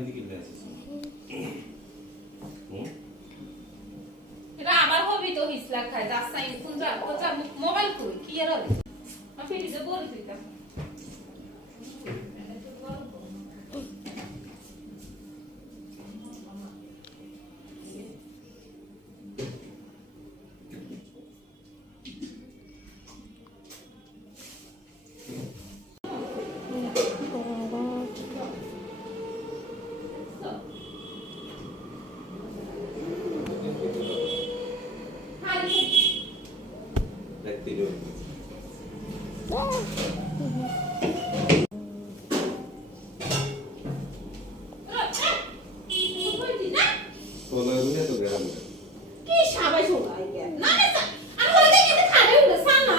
মেহেন্দি কিনতে আসিস এটা আবার হবি তো হিসলা খায় দাসাই কোন যা কোচা মোবাইল কই কি এর হবে আমি ফিরে বল দিতা দেখতে